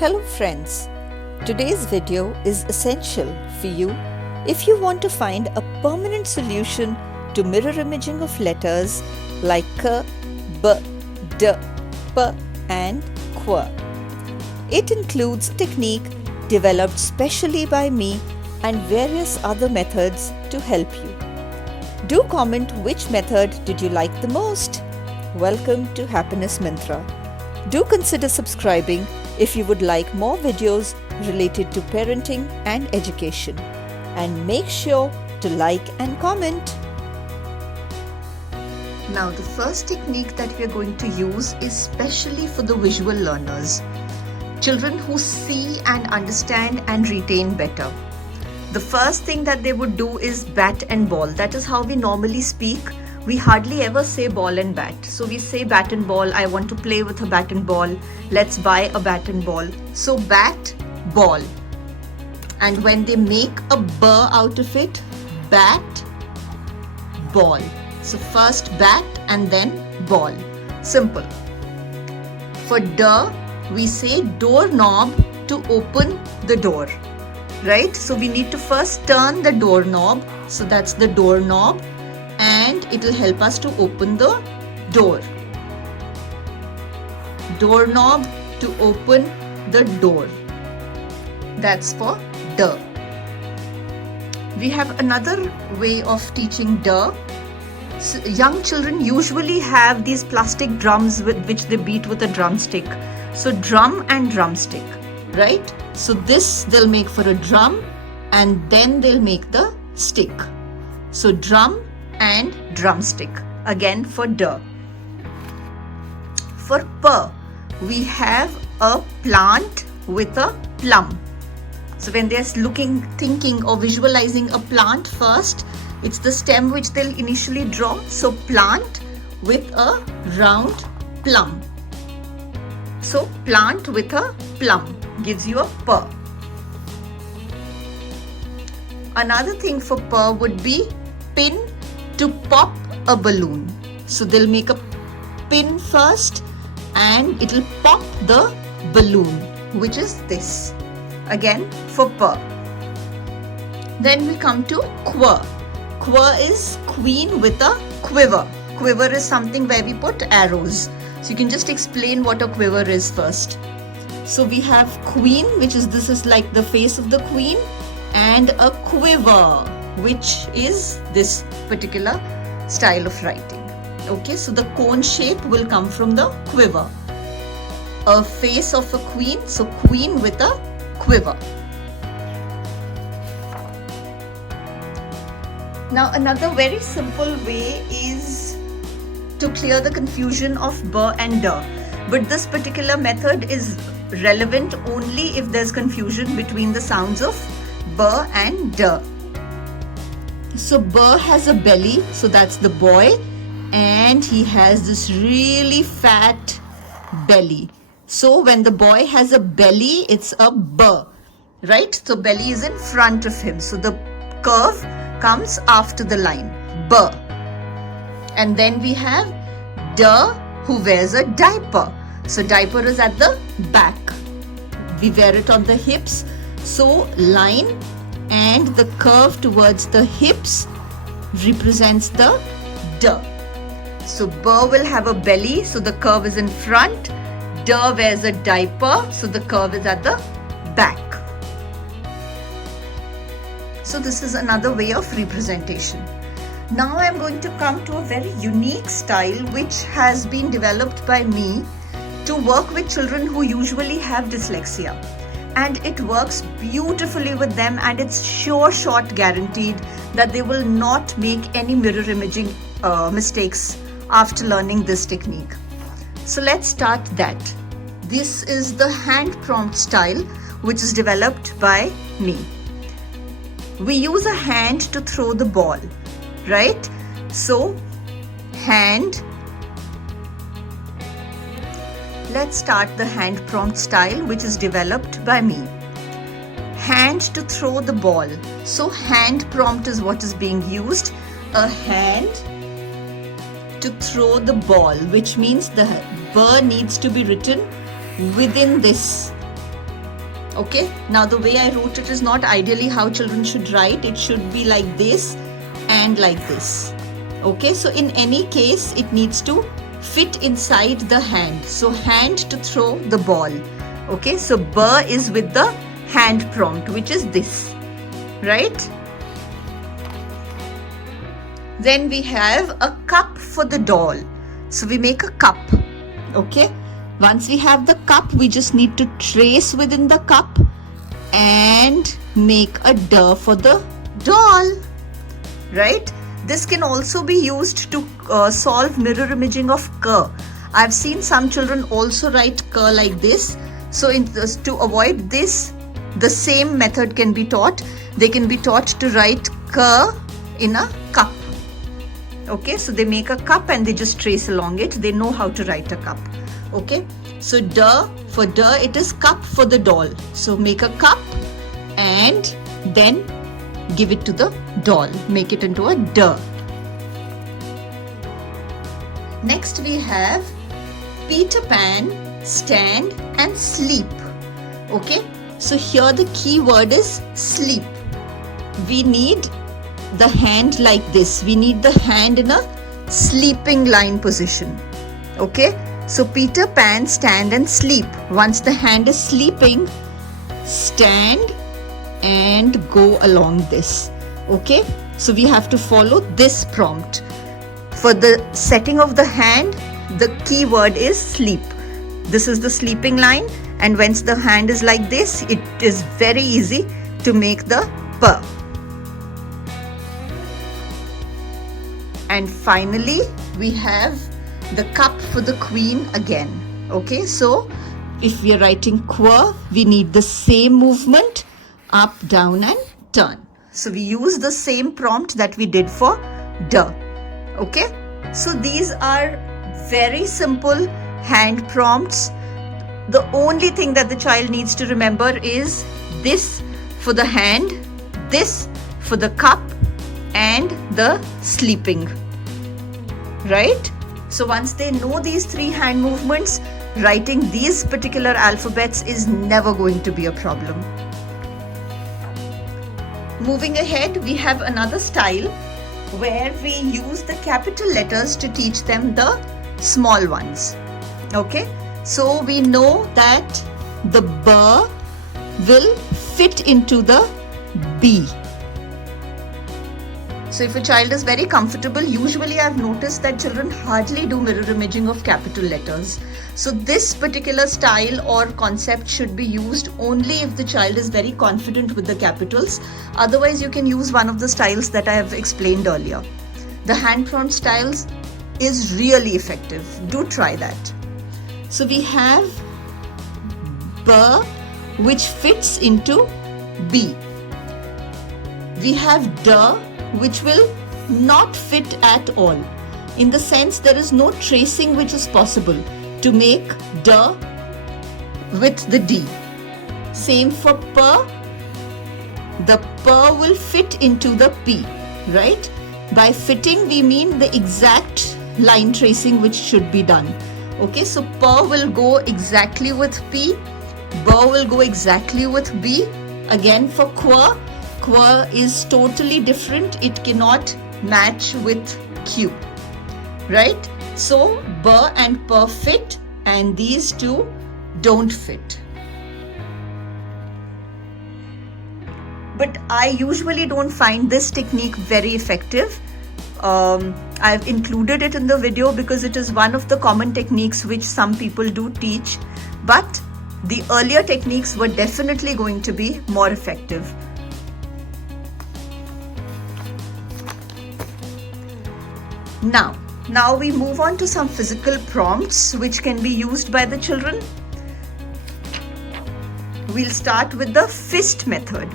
Hello friends, today's video is essential for you if you want to find a permanent solution to mirror imaging of letters like k, b, d, p and qu. It includes a technique developed specially by me and various other methods to help you. Do comment which method did you like the most. Welcome to Happiness Mantra. Do consider subscribing if you would like more videos related to parenting and education. And make sure to like and comment. Now the first technique that we are going to use is specially for the visual learners, children who see and understand and retain better. The first thing that they would do is bat and ball. That is how we normally speak. We hardly ever say ball and bat. So we say bat and ball, I want to play with a bat and ball, let's buy a bat and ball. So bat, ball. And when they make a b out of it, bat, ball. So first bat and then ball. Simple. For d, we say doorknob to open the door. Right? So we need to first turn the doorknob. So that's the doorknob. And it will help us to open the door. Doorknob to open the door. That's for D. We have another way of teaching D. So young children usually have these plastic drums with which they beat with a drumstick. So drum and drumstick, right? So this they'll make for a drum and then they'll make the stick. So drum and drumstick, again for D. For P, we have a plant with a plum. So when they're thinking or visualizing a plant first, it's the stem which they'll initially draw. So plant with a round plum. So plant with a plum gives you a P. Another thing for P would be pin to pop a balloon. So they'll make a pin first and it'll pop the balloon, which is this. Again for P. Then we come to Qu. Qu is queen with a quiver. Quiver is something where we put arrows. So you can just explain what a quiver is first. So we have queen, which is this is like the face of the queen, and a quiver, which is this particular style of writing. Okay, so the cone shape will come from the quiver. A face of a queen, so queen with a quiver. Now another very simple way is to clear the confusion of b and d. But this particular method is relevant only if there's confusion between the sounds of b and d. So B has a belly, so that's the boy, and he has this really fat belly. So when the boy has a belly, it's a B, right? So belly is in front of him. So the curve comes after the line, B. And then we have D, who wears a diaper. So diaper is at the back. We wear it on the hips. So line and the curve towards the hips represents the D. So B will have a belly, so the curve is in front. D wears a diaper, so the curve is at the back. So this is another way of representation. Now I am going to come to a very unique style which has been developed by me to work with children who usually have dyslexia. And it works beautifully with them, and it's sure shot guaranteed that they will not make any mirror imaging mistakes after learning this technique. So let's start that. This is the hand prompt style which is developed by me. We use a hand to throw the ball, right? So hand. Let's start the hand prompt style which is developed by me. Hand to throw the ball. So hand prompt is what is being used. A hand to throw the ball, which means the B needs to be written within this Okay, now the way I wrote it is not ideally how children should write. It should be like this and like this. Okay, so in any case, it needs to fit inside the hand. So hand to throw the ball. Okay, so B is with the hand prompt, which is this, right? Then we have a cup for the doll. So we make a cup. Okay, once we have the cup, we just need to trace within the cup and make a D for the doll, right? This can also be used to solve mirror imaging of K. I've seen some children also write K like this. So to avoid this, the same method can be taught. They can be taught to write K in a cup. Okay, so they make a cup and they just trace along it. They know how to write a cup. Okay, so D for D, it is cup for the doll. So make a cup and then give it to the doll. Make it into a D. Next we have Peter Pan, stand and sleep. Okay, so here the key word is sleep. We need the hand like this. We need the hand in a sleeping line position. Okay, so Peter Pan, stand and sleep. Once the hand is sleeping, stand and go along this. Okay, so we have to follow this prompt. For the setting of the hand, the key word is sleep. This is the sleeping line, and once the hand is like this, it is very easy to make the P. And finally, we have the cup for the queen again. Okay, so if we are writing Q, we need the same movement, up, down and turn. So we use the same prompt that we did for D. Okay, so these are very simple hand prompts. The only thing that the child needs to remember is this for the hand, this for the cup and the sleeping, right? So once they know these three hand movements, writing these particular alphabets is never going to be a problem. Moving ahead, we have another style where we use the capital letters to teach them the small ones. Okay, so we know that the B will fit into the B. So if a child is very comfortable, usually I've noticed that children hardly do mirror imaging of capital letters. So this particular style or concept should be used only if the child is very confident with the capitals. Otherwise, you can use one of the styles that I have explained earlier. The hand prompt styles is really effective. Do try that. So we have B, which fits into B. We have D, which will not fit at all. In the sense, there is no tracing which is possible to make D with the D. Same for P. The P will fit into the P, right? By fitting, we mean the exact line tracing which should be done. Okay, so P will go exactly with P, B will go exactly with B. Again for Q, Q is totally different. It cannot match with Q, right? So B and P fit and these two don't fit. But I usually don't find this technique very effective. I've included it in the video because it is one of the common techniques which some people do teach. But the earlier techniques were definitely going to be more effective. Now we move on to some physical prompts which can be used by the children. We'll start with the fist method.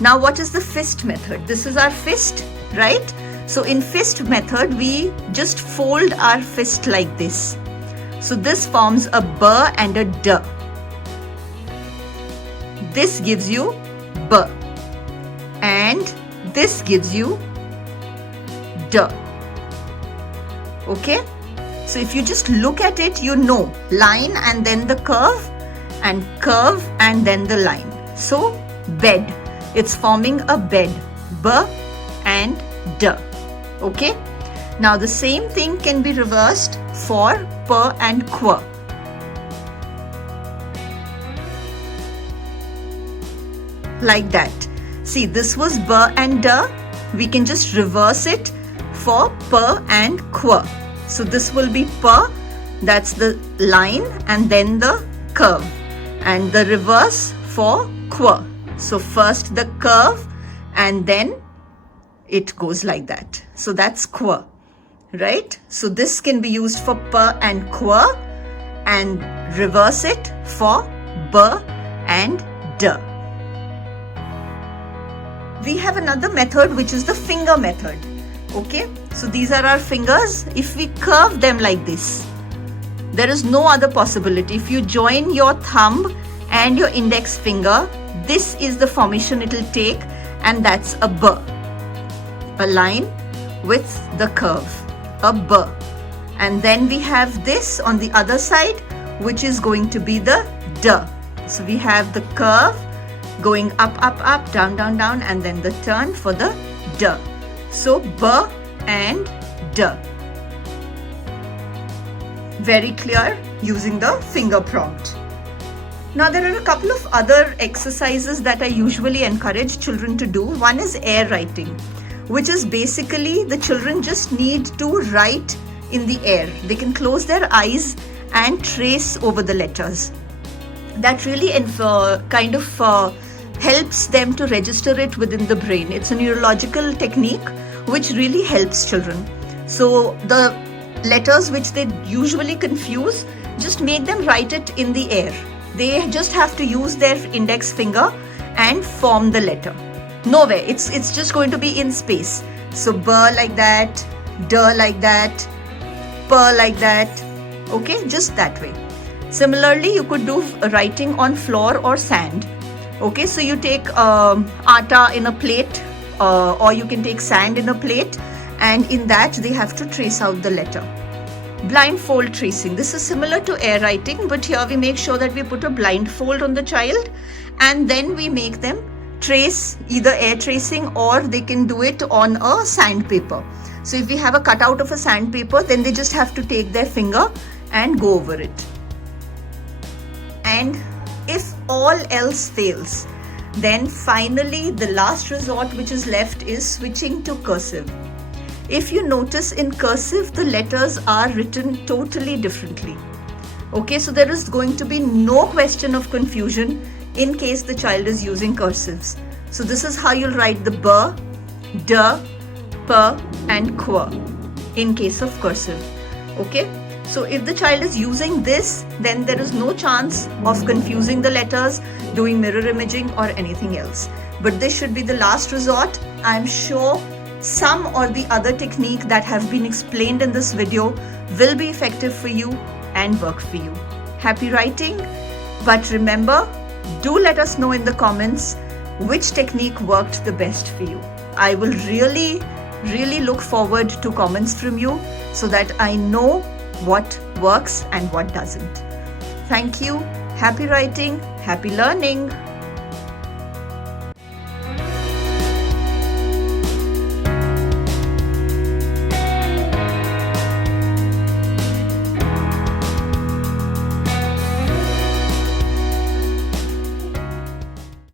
Now what is the fist method? This is our fist, right? So in fist method, we just fold our fist like this. So this forms a B and a D. This gives you B. And this gives you D. Okay, so if you just look at it, you know line and then the curve and then the line. So bed, it's forming a bed, b and d. Okay, now the same thing can be reversed for p and qu. Like that. See, this was b and d. We can just reverse it for p and qu. So this will be p, that's the line and then the curve, and the reverse for qu. So first the curve and then it goes like that. So that's qu, right? So this can be used for p and qu and reverse it for b and d. We have another method which is the finger method. Okay, so these are our fingers. If we curve them like this, there is no other possibility. If you join your thumb and your index finger, this is the formation it will take, and that's a b, a line with the curve, a b. And then we have this on the other side, which is going to be the d. So we have the curve going up, up, up, down, down, down, and then the turn for the d. So b and d. Very clear using the finger prompt. Now there are a couple of other exercises that I usually encourage children to do. One is air writing, which is basically the children just need to write in the air. They can close their eyes and trace over the letters. That really helps them to register it within the brain. It's a neurological technique which really helps children. So the letters which they usually confuse, just make them write it in the air. They just have to use their index finger and form the letter. Nowhere, it's just going to be in space. So b like that, d like that, p like that. Okay, just that way. Similarly, you could do writing on floor or sand. Okay, so you take atta in a plate, or you can take sand in a plate, and in that they have to trace out the letter. Blindfold tracing. This is similar to air writing, but here we make sure that we put a blindfold on the child, and then we make them trace either air tracing, or they can do it on a sandpaper. So if we have a cutout of a sandpaper, then they just have to take their finger and go over it. And if all else fails, then finally the last resort which is left is switching to cursive. If you notice, in cursive the letters are written totally differently. Okay, so there is going to be no question of confusion in case the child is using cursives. So this is how you'll write the b, d, p and qu in case of cursive. Okay, so if the child is using this, then there is no chance of confusing the letters, doing mirror imaging or anything else. But this should be the last resort. I am sure some or the other technique that have been explained in this video will be effective for you and work for you. Happy writing, but remember, do let us know in the comments which technique worked the best for you. I will really look forward to comments from you so that I know what works and what doesn't. Thank you. Happy writing, happy learning.